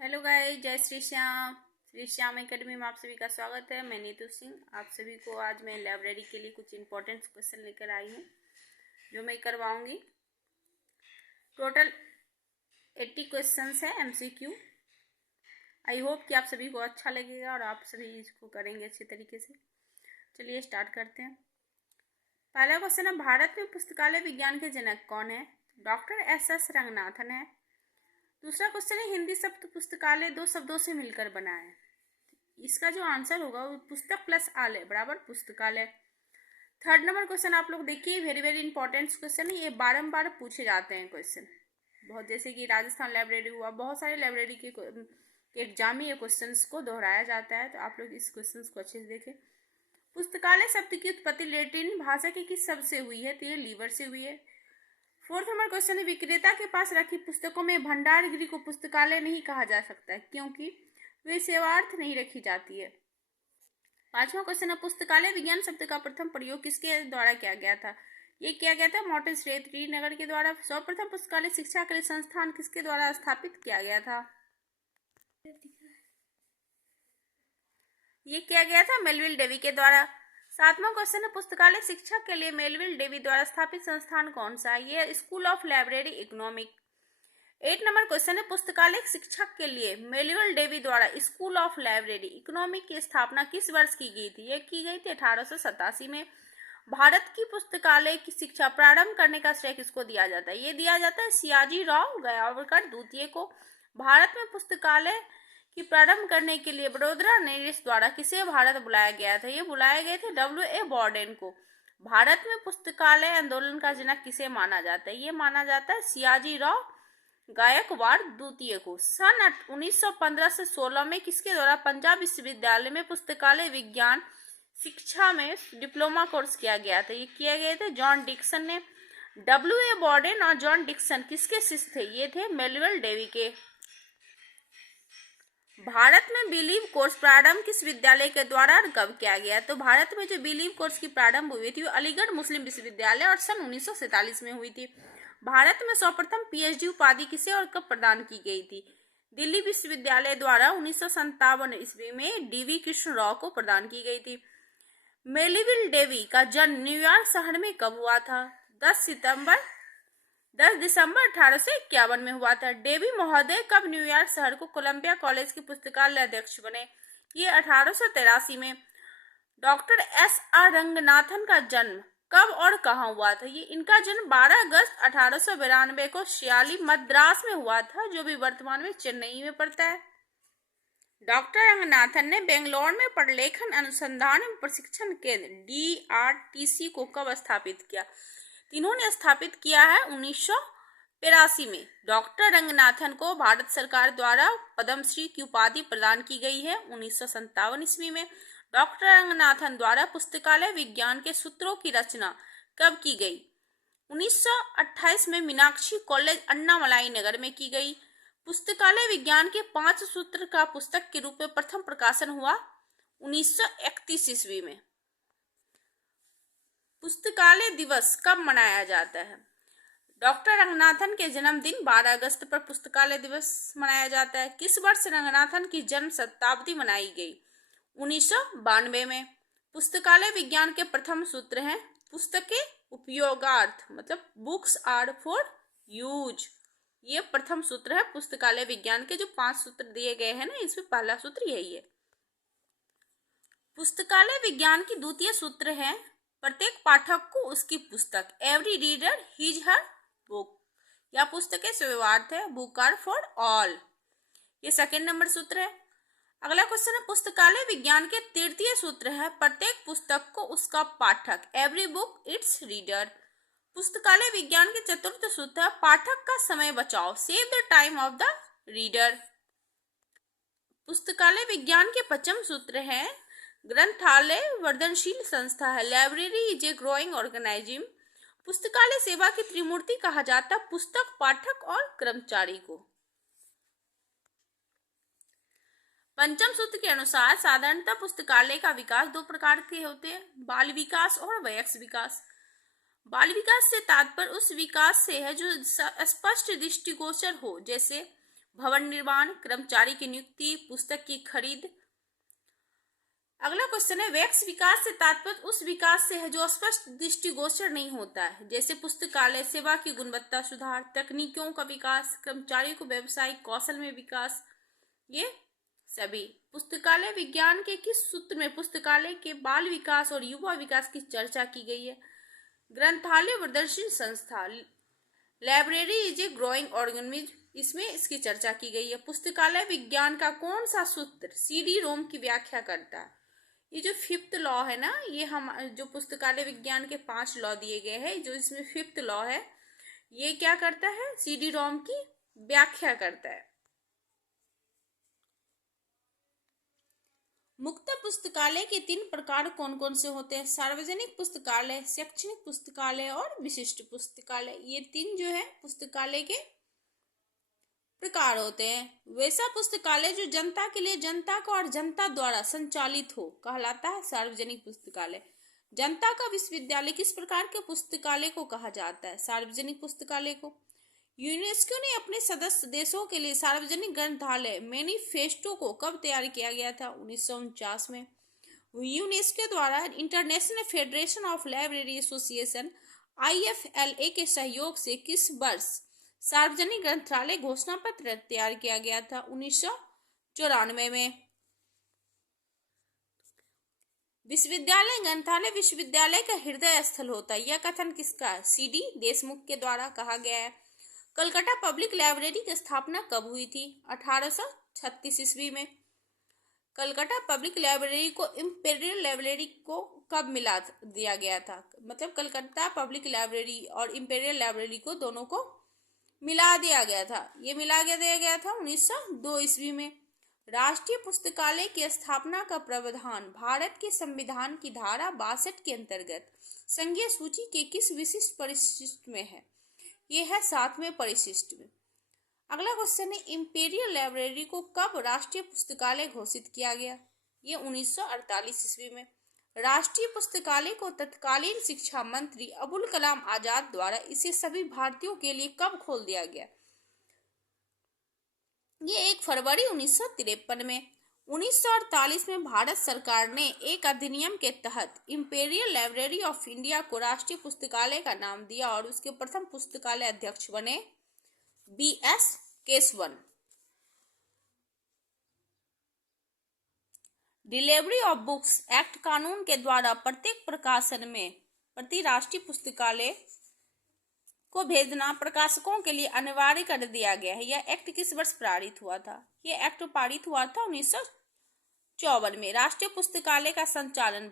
Hello guys, जय Shri Shyam academy में आप सभी का स्वागत है। मैं नीतू सिंह। आप सभी को आज मैं लाइब्रेरी के लिए कुछ इंपॉर्टेंट क्वेश्चन लेकर आई हूँ जो मैं करवाऊंगी। टोटल 80 क्वेश्चंस हैं एमसीक्यू। आई होप कि आप सभी को अच्छा लगेगा और आप सभी इसको करेंगे अच्छे तरीके से। चलिए स्टार्ट करते हैं। पहला क्वेश्चन है, भारत में पुस्तकालय विज्ञान के जनक कौन है? डॉक्टर एस रंगनाथन है। दूसरा क्वेश्चन है, हिंदी शब्द पुस्तकालय दो शब्दों से मिलकर बना है। इसका जो आंसर होगा वो पुस्तक प्लस आलय बराबर पुस्तकालय। थर्ड नंबर क्वेश्चन आप लोग देखिए, वेरी वेरी इंपॉर्टेंट क्वेश्चन है। ये बारंबार पूछे जाते हैं क्वेश्चन बहुत, जैसे कि राजस्थान लाइब्रेरी हुआ, बहुत सारे लाइब्रेरी के एग्जाम में ये क्वेश्चन को दोहराया जाता है, तो आप लोग इस क्वेश्चन को अच्छे से देखें। पुस्तकालय शब्द की उत्पत्ति लैटिन भाषा की किस शब्द से हुई है? तो ये लीवर से हुई है। फोर्थ नंबर क्वेश्चन है, विक्रेता के पास रखी पुस्तकों में भंडार गृह को पुस्तकालय नहीं कहा जा सकता है क्योंकि वे सेवार्थ नहीं रखी जाती है। पांचवा क्वेश्चन है, पुस्तकालय विज्ञान शब्द का प्रथम प्रयोग किसके द्वारा किया गया था? ये किया गया था मॉर्टन श्रीनगर के द्वारा। सर्वप्रथम पुस्तकालय शिक्षा के लिए संस्थान किसके द्वारा स्थापित किया गया था? ये किया गया था मेलविल डेवी के द्वारा। सातवां क्वेश्चन है, पुस्तकालय शिक्षा के लिए मेलविल डेवी द्वारा स्थापित संस्थान कौन सा है? ये school of library economic. 8 number question है, पुस्तकालय शिक्षक के लिए मेलविल डेवी द्वारा स्कूल ऑफ लाइब्रेरी इकोनॉमिक की स्थापना किस वर्ष की गई थी? यह की गई थी 1887 में। भारत की पुस्तकालय की शिक्षा प्रारंभ करने का श्रेय किसको दिया जाता है? ये दिया जाता है सियाजी राव गायकवाड़ द्वितीय को। भारत में पुस्तकालय की प्रारंभ करने के लिए वडोदरा नरेश द्वारा किसे भारत बुलाया गया था? ये बुलाए गए थे W.A. बॉर्डेन को। भारत में पुस्तकालय आंदोलन का जनक किसे माना जाता है? ये माना जाता है सियाजी राव गायकवाड़ द्वितीय को। सन 1915 से 16 में किसके द्वारा पंजाब विश्वविद्यालय में पुस्तकालय विज्ञान शिक्षा में डिप्लोमा कोर्स किया गया था? ये किए गए थे जॉन डिक्सन ने। W.A. बॉर्डेन और जॉन डिक्सन किसके शिष्य थे? ये थे मेलविल डेवी के। भारत में बिलीव कोर्स प्रारंभ किस विद्यालय के द्वारा और कब किया गया? तो भारत में जो बिलीव कोर्स की प्रारंभ हुई थी वो अलीगढ़ मुस्लिम विश्वविद्यालय और सन 1947 में हुई थी। भारत में सर्वप्रथम PhD उपाधि किसे और कब प्रदान की गई थी? दिल्ली विश्वविद्यालय द्वारा 1957 ईस्वी में DV कृष्ण राव को प्रदान की गई थी। मेलविल डेवी का जन्म न्यूयॉर्क शहर में कब हुआ था? 10 दिसंबर 1851 में हुआ था। डेवी महोदय कब न्यूयॉर्क शहर को कोलंबिया कॉलेज के पुस्तकालय अध्यक्ष बने? ये 1883 में। डॉक्टर SR रंगनाथन का जन्म कब और कहाँ हुआ था? ये इनका जन्म 12 अगस्त 1892 को शियाली मद्रास में हुआ था, जो भी वर्तमान में चेन्नई में पड़ता है। डॉक्टर रंगनाथन ने बेंगलोर में प्रलेखन अनुसंधान एवं प्रशिक्षण केंद्र DRTC को कब स्थापित किया? इन्होंने स्थापित किया है 1983 में। डॉक्टर रंगनाथन को भारत सरकार द्वारा पद्मश्री की उपाधि प्रदान की गई है 1957 ईस्वी में। डॉक्टर रंगनाथन द्वारा पुस्तकालय विज्ञान के सूत्रों की रचना कब की गई? 1928 में मीनाक्षी कॉलेज अन्नामलाई नगर में की गई। पुस्तकालय विज्ञान के 5 सूत्र का पुस्तक के रूप में प्रथम प्रकाशन हुआ 1931 ईस्वी में। पुस्तकालय दिवस कब मनाया जाता है? डॉक्टर रंगनाथन के जन्मदिन 12 अगस्त पर पुस्तकालय दिवस मनाया जाता है। किस वर्ष रंगनाथन की जन्म शताब्दी मनाई गई? 1992 में। पुस्तकालय विज्ञान के प्रथम सूत्र हैं, पुस्तकें उपयोगार्थ, मतलब बुक्स आर फॉर यूज। ये प्रथम सूत्र है पुस्तकालय विज्ञान के। जो 5 सूत्र दिए गए हैं ना, इसमें पहला सूत्र यही है। पुस्तकालय विज्ञान की द्वितीय सूत्र है, प्रत्येक पाठक को उसकी पुस्तक, every reader his her book. या पुस्तकें स्वीकार्थ है, बुक आर फॉर ऑल। ये सेकंड नंबर सूत्र है। अगला क्वेश्चन है, पुस्तकालय विज्ञान के तृतीय सूत्र है, प्रत्येक पुस्तक को उसका पाठक, एवरी बुक इट्स रीडर। पुस्तकालय विज्ञान के चतुर्थ सूत्र है, पाठक का समय बचाओ, save the time of the reader. पुस्तकालय विज्ञान के पंचम सूत्र है, ग्रंथालय वर्धनशील संस्था है, library is a growing organism. पुस्तकालय सेवा की त्रिमूर्ति कहा जाता है पुस्तक, पाठक और कर्मचारी को। पंचम सूत्र के अनुसार साधारणतः पुस्तकालय का विकास 2 प्रकार के होते हैं, बाल विकास और वयस्क विकास। बाल विकास से तात्पर्य उस विकास से है जो स्पष्ट दृष्टिगोचर हो, जैसे भवन निर्माण, कर्मचारी की नियुक्ति, पुस्तक की खरीद। अगला क्वेश्चन है, वैक्स विकास से तात्पर्य उस विकास से है जो स्पष्ट दृष्टिगोचर नहीं होता है, जैसे पुस्तकालय सेवा की गुणवत्ता सुधार, तकनीकों का विकास, कर्मचारियों को व्यवसायिक कौशल में विकास। ये सभी पुस्तकालय विज्ञान के किस सूत्र में पुस्तकालय के बाल विकास और युवा विकास की चर्चा की गई है? ग्रंथालय प्रदर्शन संस्था, library is a growing organism, इसमें इसकी चर्चा की गई है। पुस्तकालय विज्ञान का कौन सा सूत्र सीडी रोम की व्याख्या करता है? ये जो 5th लॉ है ना, ये हम जो पुस्तकालय विज्ञान के 5 लॉ दिए गए हैं, जो इसमें 5th लॉ है, ये क्या करता है? सीडी रोम की व्याख्या करता है। मुक्त पुस्तकालय के 3 प्रकार कौन कौन से होते हैं? सार्वजनिक पुस्तकालय, शैक्षणिक पुस्तकालय और विशिष्ट पुस्तकालय। ये 3 जो है पुस्तकालय के प्रकार होते हैं। वैसा पुस्तकालय जो जनता के लिए, जनता को और जनता द्वारा संचालित हो, कहलाता है सार्वजनिक पुस्तकालय। जनता का विश्वविद्यालय किस प्रकार के पुस्तकालय को कहा जाता है? सार्वजनिक पुस्तकालय को। यूनेस्को ने अपने सदस्य देशों के लिए सार्वजनिक ग्रंथालय मैनिफेस्टो को कब तैयार किया गया था? 1949 में। यूनेस्को द्वारा international federation of library association IFLA के सहयोग से किस वर्ष सार्वजनिक ग्रंथालय घोषणा पत्र तैयार किया गया था? 1994 में। विश्वविद्यालय ग्रंथालय विश्वविद्यालय का हृदय स्थल होता है, यह कथन किसका है? CD देशमुख के द्वारा कहा गया है। कलकत्ता पब्लिक लाइब्रेरी की स्थापना कब हुई थी? 1836 ईस्वी में। कलकत्ता पब्लिक लाइब्रेरी को इंपीरियल लाइब्रेरी को कब मिला दिया गया था? मतलब कलकत्ता पब्लिक लाइब्रेरी और इंपीरियल लाइब्रेरी को दोनों को मिला दिया गया था। ये मिला दिया गया था 1902 ईस्वी में। राष्ट्रीय पुस्तकालय की स्थापना का प्रावधान भारत के संविधान की धारा 62 के अंतर्गत संघीय सूची के किस विशिष्ट परिशिष्ट में है? यह है 7वें परिशिष्ट में। अगला क्वेश्चन है, इंपीरियल लाइब्रेरी को कब राष्ट्रीय पुस्तकालय घोषित किया गया? ये 1948 ईस्वी में। राष्ट्रीय पुस्तकालय को तत्कालीन शिक्षा मंत्री अबुल कलाम आजाद द्वारा इसे सभी भारतीयों के लिए कब खोल दिया गया? ये 1 फरवरी 1953 में। 1948 में भारत सरकार ने एक अधिनियम के तहत इंपीरियल लाइब्रेरी ऑफ इंडिया को राष्ट्रीय पुस्तकालय का नाम दिया और उसके प्रथम पुस्तकालय अध्यक्ष बने BS Keshavan. Delivery of books act कानून के द्वारा प्रत्येक प्रकाशन में प्रति राष्ट्रीय पुस्तकालय को भेजना प्रकाशकों के लिए अनिवार्य कर दिया गया है। यह एक्ट किस वर्ष पारित हुआ था? यह एक्ट पारित हुआ था 1954 में। राष्ट्रीय पुस्तकालय का संचालन